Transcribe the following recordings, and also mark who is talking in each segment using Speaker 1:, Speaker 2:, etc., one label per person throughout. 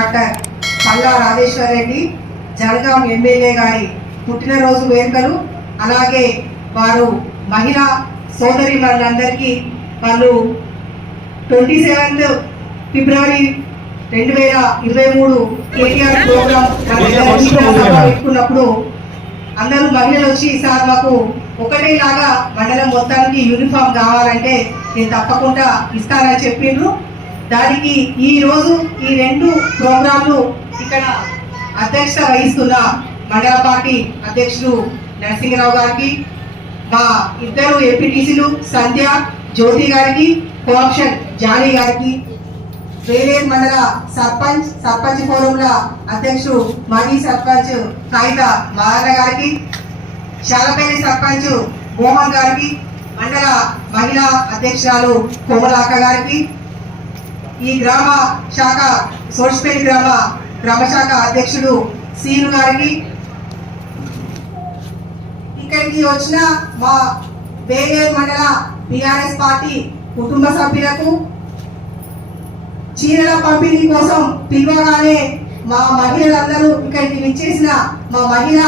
Speaker 1: Doctor Palla Rajeshwar Reddy Jangaon MLA గారి పుట్టినరోజు వేడుకలు అలాగే వారు మహిళా సోదరి వాళ్ళందరికీ వాళ్ళు ట్వంటీ సెవెంత్ ఫిబ్రవరి రెండు వేల ఇరవై మూడు కేటీఆర్ ప్రోగ్రామ్ పెట్టుకున్నప్పుడు అందరూ మహిళలు వచ్చి సార్ మాకు ఒకటేలాగా మండలం మొత్తానికి యూనిఫామ్ కావాలంటే నేను తప్పకుండా ఇస్తానని చెప్పిండ్రు. దానికి ఈ రోజు ఈ రెండు ప్రోగ్రాంలు ఇక్కడ అధ్యక్షత వహిస్తున్న మండల పార్టీ అధ్యక్షుడు నరసింహరావు గారికి మా ఇద్దరు ఎంపీటీసీలు సంధ్య జ్యోతి గారికి కోఆప్షన్ జానీ గారికి వేలేరు మండల సర్పంచ్ సర్పంచ్ ఫోరంల అధ్యక్షుడు మాజీ సర్పంచ్ కాగిత మాదన్న గారికి శాలపల్లి సర్పంచ్ మోహన్ గారికి మండల మహిళా అధ్యక్షురాలు కోమలాక గారికి ఈ గ్రామ శాఖ సోర్స్పేట్ గ్రామ గ్రామ శాఖ అధ్యక్షుడు సీను గారికి. ఇక్కడికి వచ్చిన మా వేలేరు మండల బీఆర్ఎస్ పార్టీ కుటుంబ సభ్యులకు చీరల పంపిణీ కోసం పిలవగానే మా మహిళలందరూ ఇక్కడికి విచ్చేసిన మా మహిళ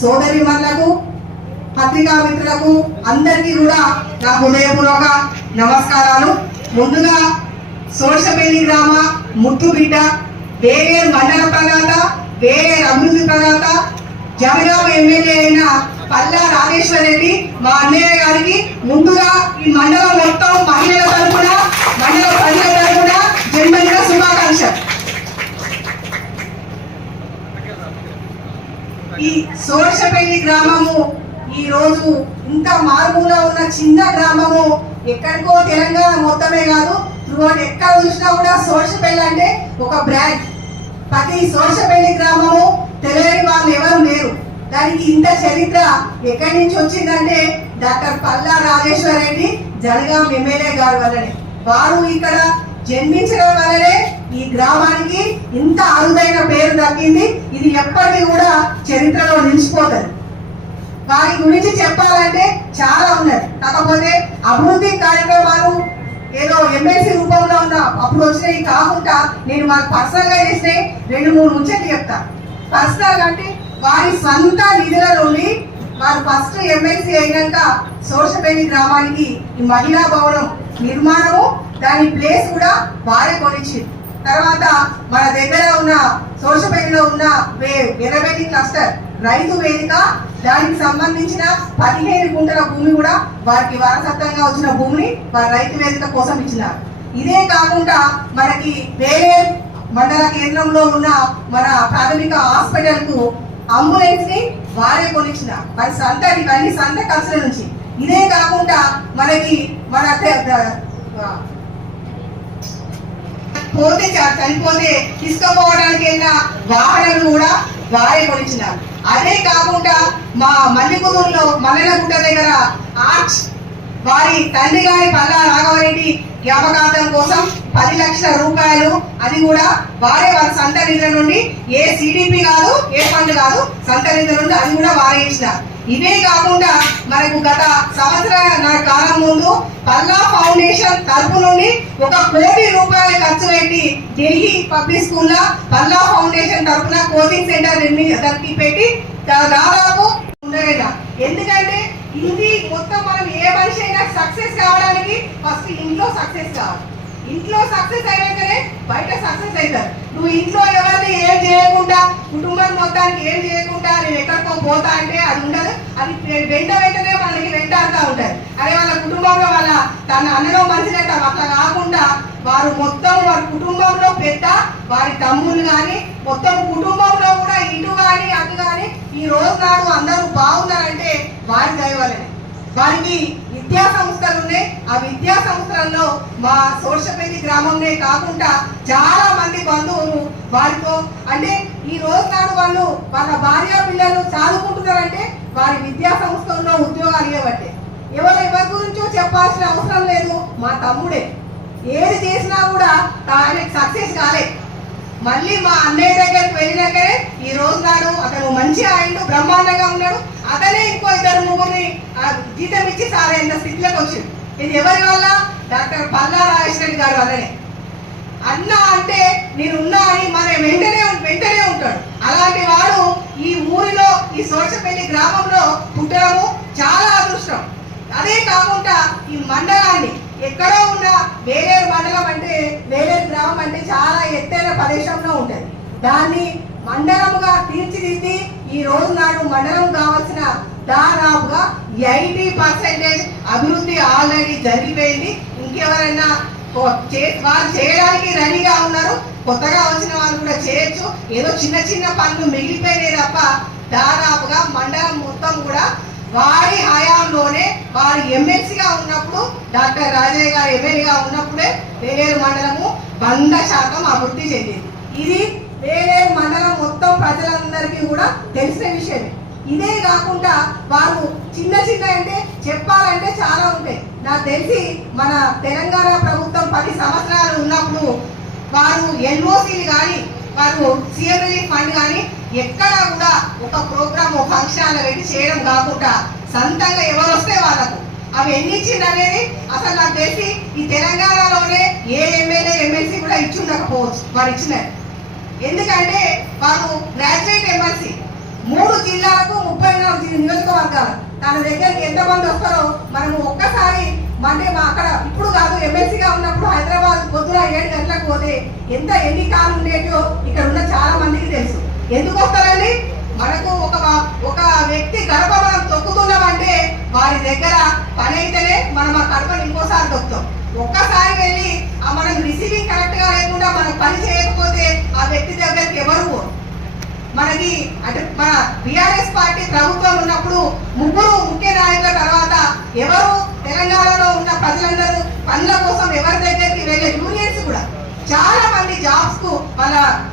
Speaker 1: సోదరి పత్రికా మిత్రులకు అందరికీ కూడా నా హృదయపూర్వక నమస్కారాలు. ముందుగా సోషపల్లి గ్రామ ముద్దుబిడ్డ వేరే మండల ప్రదాత వేరే అభివృద్ధి ప్రదాత జనగామ ఎమ్మెల్యే అయిన పల్లా రాజేశ్వర రెడ్డి మా అన్నయ్య గారికి ముందుగా ఈ మండలం మొత్తం మహిళల తరఫున మండల ప్రజల తరఫున జన్మదిన శుభాకాంక్ష ఈ సోర్షపల్లి గ్రామము ఈ రోజు ఇంత మారుమూల ఉన్న చిన్న గ్రామము ఎక్కడికో తెలంగాణ మొత్తమే కాదు త్రూఅవుట్ ఎక్కడ చూసినా కూడా సోర్షపల్లి అంటే ఒక బ్రాండ్. ప్రతి సోర్షపల్లి గ్రామము తెలియని వాళ్ళు ఎవరు లేరు. దానికి ఇంత చరిత్ర ఎక్కడి నుంచి వచ్చిందంటే డాక్టర్ పల్లా రాజేశ్వర రెడ్డి జనగాం ఎమ్మెల్యే గారు వల్లనే. వారు ఇక్కడ జన్మించడం వల్లనే ఈ గ్రామానికి ఇంత అరుదైన పేరు దక్కింది. ఇది ఎప్పటికీ కూడా చరిత్రలో నిలిచిపోతుంది. వారి గురించి చెప్పాలంటే చాలా ఉన్నది. కాకపోతే అభివృద్ధి కార్యక్రమాలు ఏదో ఎమ్మెల్సీ రూపంలో ఉన్న అప్పుడు వచ్చినవి కాకుండా నేను మాకు పర్సనల్గా రెండు మూడు ముచ్చట్లు చెప్తా. పర్సనల్ అంటే వారి సొంత నిధులలోని వారు ఫస్ట్ ఎమ్మెల్సీ అయినాక సోషపల్లి గ్రామానికి ఈ మహిళా భవనం నిర్మాణము దాని ప్లేస్ కూడా వారే కొనిచ్చింది తర్వాత మన దగ్గర ఉన్న సోషపేటలో ఉన్న ఎర్రబెల్లి క్లస్టర్ రైతు వేదిక దానికి సంబంధించిన పదిహేను గుంటల భూమి కూడా వారికి వారసత్వంగా వచ్చిన భూమిని వారి రైతు వేదిక కోసం ఇచ్చినారు. ఇదే కాకుండా మనకి వేరే మండల కేంద్రంలో ఉన్న మన ప్రాథమిక హాస్పిటల్కు అంబులెన్స్ని వారే కొనిచ్చిన మరి సంత ఇవన్నీ సంత ఖర్చుల నుంచి. ఇదే కాకుండా మనకి మన ద- పోతే చనిపోతే తీసుకుపోవడానికి వాహనాలు కూడా వారే కొనిచ్చినారు. అదే కాకుండా మా మల్లికుదూరులో మల్లెలగుట్ట దగ్గర ఆర్చ్ వారి తండ్రి గారి పల్లా రాఘవరెడ్డి జ్ఞాపకార్థం కోసం పది లక్షల రూపాయలు అది కూడా వారే వారి సంత నిధుల నుండి ఏ సిడిపి కాదు ఏ ఫండ్ కాదు సంత నిధుల నుండి అది కూడా వారే ఇచ్చినారు. ఇవే కాకుండా మనకు గత సంవత్సరాల కాలం ముందు పల్లా ఫౌండేషన్ తరపు నుండి ఒక కోటి రూపాయలు ఖర్చు పెట్టి ఢిల్లీ పబ్లిక్ స్కూల్లో పల్లా ఫౌండేషన్ తరపున కోచింగ్ సెంటర్ నిర్మి- దానికి పెట్టి దా- దాదాపు ఉండలేదా ఎందుకంటే ఇది మొత్తం మనం ఏ మనిషి అయినా సక్సెస్ కావడానికి ఫస్ట్ ఇంట్లో సక్సెస్ కావాలి. ఇంట్లో సక్సెస్ అయినాకనే బయట సక్సెస్ అవుతారు. నువ్వు ఇంట్లో ఎవరిని ఏం చేయకుండా కుటుంబం మొత్తానికి ఏం చేయకుండా నేను ఎక్కడికో పోతా అంటే అది ఉండదు. అది వెంట వెంటనే మనకి వెంటాడుతూ ఉంటారు. అదే వాళ్ళ కుటుంబంలో వాళ్ళ తన అన్నలో మంచిదట అట్లా కాకుండా వారు మొత్తం వారి కుటుంబంలో పెద్ద వారి తమ్ముళ్ళు కానీ మొత్తం కుటుంబంలో కూడా ఇటు కానీ అటు కానీ ఈ రోజు నాడు అందరూ బాగున్నారంటే వారి దయవలనే వారికి విద్యా సంస్థలు ఉన్నాయి. ఆ విద్యా సంస్థలలో మా సోషపల్లి గ్రామంనే కాకుండా చాలా మంది బంధువులు వారితో అంటే ఈ రోజు నాడు వాళ్ళు వాళ్ళ భార్య పిల్లలు చదువుకుంటున్నారంటే వారి విద్యా సంస్థల్లో ఉద్యోగాలు ఇవ్వబట్టే. ఎవరు ఎవరి గురించో చెప్పాల్సిన అవసరం లేదు. మా తమ్ముడే. ఏది చేసినా కూడా ఆయనకి సక్సెస్ కాలేదు మళ్ళీ మా అన్నయ్య దగ్గరికి వెళ్ళినాకనే ఈ రోజు నాడు అతను మంచి ఆయన బ్రహ్మాండంగా ఉన్నాడు. అతనే ఇంకో ఇద్దరు ముగ్గురిని జీతం ఇచ్చి సారైన స్థితిలోకి వచ్చింది ఇది ఎవరి వల్ల? డాక్టర్ పల్లా రాజేశ్వరి గారు వల్లనే. అన్న అంటే నేనున్నా అని మన వెంటనే వెంటనే ఉంటాడు. అలాంటి వాడు ఈ ఊరిలో ఈ సోచపల్లి గ్రామంలో పుట్టడము చాలా అదృష్టం. అదే కాకుండా ఈ మండలాన్ని ఎక్కడో ఉన్న వేలేరు మండలం అంటే వేలేరు గ్రామం అంటే చాలా ఎత్తైన ప్రదేశంలో ఉంటుంది. దాన్ని మండలముగా తీర్చిదిద్ది ఈ రోజు నాడు మండలం కావాల్సిన దాదాపుగా ఎయిటీ పర్సెంటేజ్ అభివృద్ధి ఆల్రెడీ జరిగిపోయింది. ఇంకెవరైనా వారు చేయడానికి రెడీగా ఉన్నారు. కొత్తగా వచ్చిన వాళ్ళు కూడా చేయొచ్చు. ఏదో చిన్న చిన్న పనులు మిగిలిపోయినాయి తప్ప దాదాపుగా మండలం మొత్తం కూడా వారి హయాంలోనే వారి ఎమ్మెల్సీగా ఉన్నప్పుడు డాక్టర్ రాజయ్య గారు ఎమ్మెల్యేగా ఉన్నప్పుడే వేలేరు మండలము వంద శాతం అభివృద్ధి చెందింది. ఇది వేలేరు మండలం మొత్తం ప్రజలందరికీ కూడా తెలిసిన విషయమే. ఇదే కాకుండా వారు చిన్న చిన్న అంటే చెప్పాలంటే చాలా ఉంటాయి. నాకు తెలిసి మన తెలంగాణ ప్రభుత్వం పది సంవత్సరాలు ఉన్నప్పుడు వారు ఎన్ఓసీలు కానీ వారు సీఎం రిలీఫ్ ఫండ్ కానీ ఎక్కడ కూడా ఒక ప్రోగ్రామ్ ఒక ఫంక్షన్ అనేది చేయడం కాకుండా సొంతంగా ఎవరు వస్తే వాళ్ళకు. అవి ఎన్ని ఇచ్చింది అనేది అసలు నాకు తెలిసి ఈ తెలంగాణలోనే ఏ ఎమ్మెల్యే ఎమ్మెల్సీ కూడా ఇచ్చి ఉండకపోవచ్చు వారు ఇచ్చినారు. ఎందుకంటే వారు గ్రాడ్యుయేట్ ఎమ్మెల్సీ. మూడు జిల్లాలకు ముప్పై నాలుగు నియోజకవర్గాలు. తన దగ్గరికి ఎంతమంది వస్తారో మనం ఒక్కసారి అంటే మా అక్కడ ఇప్పుడు కాదు ఎమ్మెల్సీగా ఉన్నప్పుడు హైదరాబాద్ పొద్దున ఏడు గంటలకు పోతే ఎంత ఎన్ని కాలు ఉండేటో ఇక్కడ ఉన్న చాలా మందికి తెలుసు. ఎందుకు వస్తారండి? మనకు ఒక ఒక వ్యక్తి గడప మనం తొక్కుతున్నామంటే వారి దగ్గర పని అయితేనే మనం ఆ గడపని ఇంకోసారి తొక్కుతాం. ఒక్కసారి వెళ్ళి ఆ మనం రిసీవింగ్ కరెక్ట్గా లేకుండా మనం పని చేయకపోతే ఆ వ్యక్తి దగ్గరికి ఎవరు మనకి అంటే మన బిఆర్ఎస్ పార్టీ ప్రభుత్వం ఉన్నప్పుడు ముగ్గురు ముఖ్య నాయకుల తర్వాత ఎవరు తెలంగాణలో ఉన్న ప్రజలందరూ పనుల కోసం ఎవరి దగ్గరికి వెళ్ళే యూనియన్స్ కూడా. చాలా మంది జాబ్స్కు మన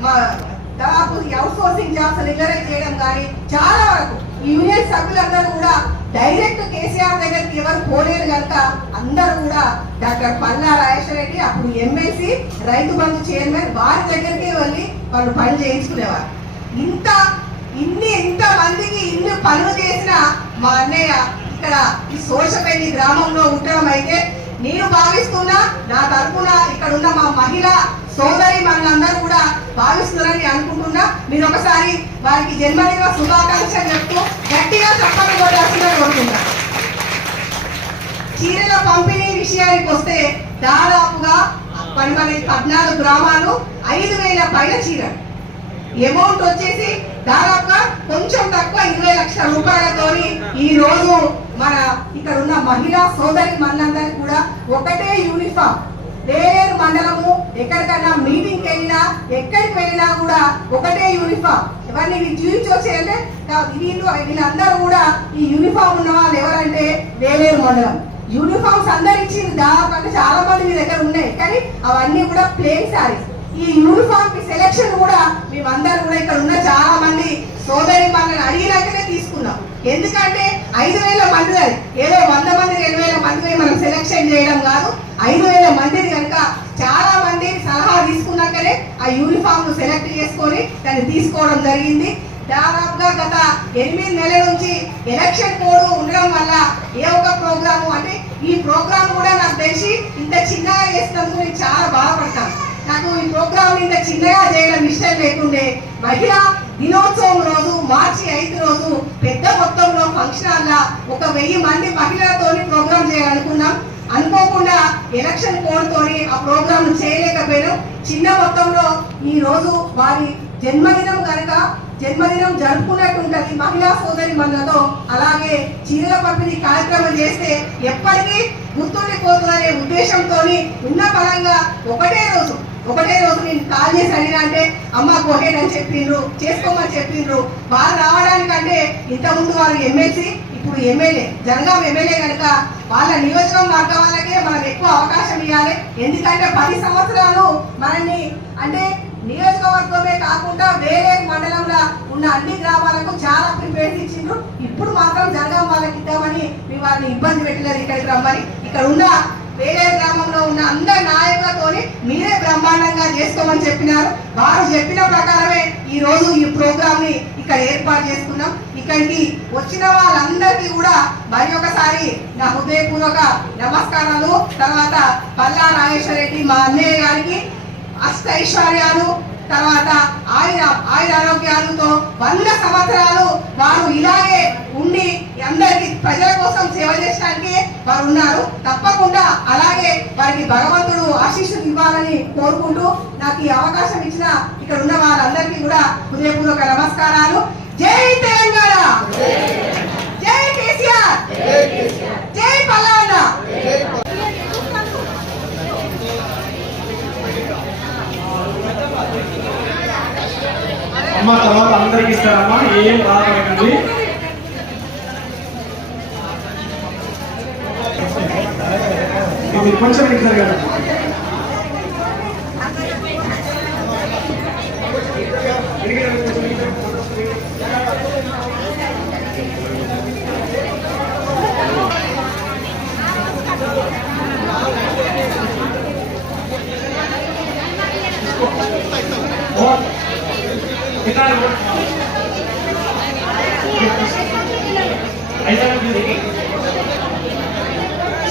Speaker 1: మా- దాదాపు అవుట్ సోర్సింగ్ జాబ్స్ రిజర్వ్ చేయడం కానీ చాలా వరకు యూనియన్ సభ్యులందరూ కూడా డైరెక్ట్ కేసీఆర్ దగ్గరికి ఎవరు పోలేరు కనుక అందరూ కూడా డాక్టర్ పల్లా రాజేశ్వర రెడ్డి అప్పుడు ఎమ్మెల్సీ రైతు బంధు చైర్మన్ వారి దగ్గరికి వెళ్ళి వాళ్ళు పని చేయించుకునేవారు. ఇంత ఇన్ని ఇంత మందికి ఇన్ని పనులు చేసిన మా అన్నయ్య ఇక్కడ ఈ సోషపల్లి గ్రామంలో ఉండడం అయితే నేను భావిస్తున్నా నా తరపున ఇక్కడ ఉన్న మా మహిళ సోదరి మనందరూ కూడా భావిస్తున్నారని అనుకుంటున్నా. మీరు ఒకసారి వారికి జన్మదిన శుభాకాంక్షలు చెప్తూ గట్టిగా చెప్పని కొట్టాల్సిందని కోరుకుంటా చీరల పంపిణీ విషయానికి వస్తే దాదాపుగా పది మంది పద్నాలుగు గ్రామాలు ఐదు వేల పైన చీరలు. అమౌంట్ వచ్చేసి దాదాపుగా కొంచెం తక్కువ ఇరవై లక్షల రూపాయలతోని ఈ రోజు మన ఇక్కడ ఉన్న మహిళా సోదరి మనందరికి కూడా ఒకటే యూనిఫామ్ వేరు మన ఎక్కడికైనా మీటింగ్ వెళ్ళినా ఎక్కడికి వెళ్ళినా కూడా ఒకటే యూనిఫామ్ ఎవరిని వీళ్ళు చూపించొచ్చి అంటే వీళ్ళు వీళ్ళందరూ కూడా ఈ యూనిఫామ్ ఉన్న వాళ్ళు ఎవరంటే వేలేరు మండలం. యూనిఫామ్స్ అందరు ఇచ్చింది దాదాపు చాలా మంది మీ దగ్గర ఉన్నాయి కానీ అవన్నీ కూడా ప్లేన్ శారీస్ ఈ యూనిఫామ్కి సెలెక్షన్ కూడా మేమందరం కూడా ఇక్కడ ఉన్న చాలా మంది సోదరి మనల్ని అడిగినాకనే తీసుకున్నాం. ఎందుకంటే ఐదు వేల మంది ఏదో వంద మంది రెండు వేల మందిని మనం సెలెక్షన్ చేయడం కాదు. ఐదు వేల మందిని కనుక చాలా సలహా తీసుకున్నాకనే ఆ యూనిఫామ్ను సెలెక్ట్ చేసుకొని దాన్ని తీసుకోవడం జరిగింది. దాదాపుగా గత ఎనిమిది నెలల నుంచి ఎలక్షన్ కోడ్ ఉండడం వల్ల ఏ ఒక్క ప్రోగ్రాము అంటే ఈ ప్రోగ్రామ్ కూడా నాకు తెలిసి ఇంత చిన్నగా చేసినందుకు నేను చాలా బాధపడతాను. నాకు ఈ ప్రోగ్రామ్ ఇంత చిన్నగా చేయడం ఇష్టం లేకుండే మహిళా దినోత్సవం రోజు మార్చి ఐదు రోజు పెద్ద మొత్తంలో ఫంక్షన్ ఒక వెయ్యి మంది మహిళలతో ప్రోగ్రామ్ చేయాలనుకున్నాం. అనుకోకుండా ఎలక్షన్ కోరుకొని ఆ ప్రోగ్రామ్ చేయలేకపోయాను చిన్న మొత్తంలో ఈరోజు వారి జన్మదినం కనుక జన్మదినం జరుపుకున్నట్టు మహిళా సోదరి మనతో అలాగే చీరల పంపిణీ కార్యక్రమం చేస్తే ఎప్పటికీ గుర్తుండిపోతుందనే ఉద్దేశంతో ఉన్న పరంగా ఒకటే రోజు ఒకటే రోజు నేను కాల్ చేసి అడిగినా అంటే అమ్మ కోహేడ్ అని చెప్పిండ్రు చేసుకోమని చెప్పిండ్రు వారు రావడానికంటే ఇంతకుముందు వారు ఎమ్మెల్సీ ఇప్పుడు ఎమ్మెల్యే జనగాం ఎమ్మెల్యే కనుక వాళ్ళ నియోజకవర్గం వాళ్ళకే మనం ఎక్కువ అవకాశం ఇవ్వాలి. ఎందుకంటే పది సంవత్సరాలు మనల్ని అంటే నియోజకవర్గమే కాకుండా వేరే మండలంలో ఉన్న అన్ని గ్రామాలకు చాలా ప్రిపేర్ ఇచ్చిండ్రు. ఇప్పుడు మాత్రం జనగాం వాళ్ళకి ఇద్దామని మీ వారిని ఇబ్బంది పెట్టలేదు ఇక్కడికి రమ్మని. ఇక్కడ ఉన్న వేరే గ్రామంలో ఉన్న అందరి నాయకులతోని మీరే బ్రహ్మాండంగా చేసుకోమని చెప్పినారు. వారు చెప్పిన ప్రకారమే ఈ రోజు ఈ ప్రోగ్రామ్ని ఇక్కడ ఏర్పాటు చేసుకున్నాం. ఇక్కడికి వచ్చిన వాళ్ళందరికీ కూడా మరి ఒకసారి నా హృదయపూర్వక నమస్కారాలు. తర్వాత పల్లా నాగేశ్వర రెడ్డి మా అన్నయ్య గారికి అష్ట ఐశ్వర్యాలు తర్వాత ఆయుధ ఆయుధ ఆరోగ్యాలతో వంద సంవత్సరాలు వారు ఇలాగే ఉండి అందరికి ప్రజల కోసం సేవ చేయడానికి వారు ఉన్నారు తప్పకుండా అలాగే వారికి భగవంతుడు ఆశీస్సులు ఇవ్వాలని కోరుకుంటూ నాకు ఈ అవకాశం ఇచ్చిన ఇక్కడ ఉన్న వాళ్ళందరికీ కూడా హృదయపూర్వక నమస్కారాలు. జై తెలంగాణ! జై కేసీఆర్! జై పలానా!
Speaker 2: అమ్మ తర్వాత అందరికి ఇస్తారమ్మా ఏం బాధపడకండి కొంచెం ఇస్తారు కదా.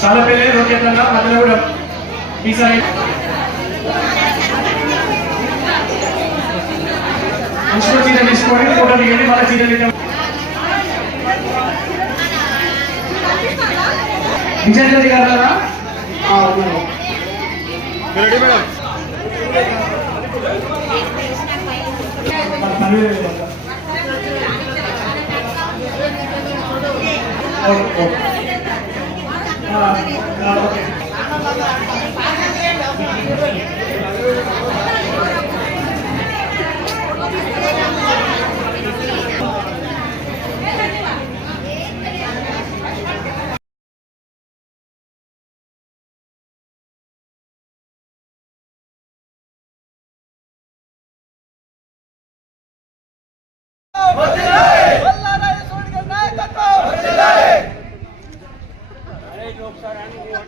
Speaker 2: చాలా పెళ్ళి రోకేతన్నా మధ్యలో కూడా ఈసారి మంచిగా చీర తీసుకోండి ఫోటో దిగండి మళ్ళీ చీర దిగండి విజయ్ గారు
Speaker 3: రెడీ మేడం
Speaker 2: పని ఓకే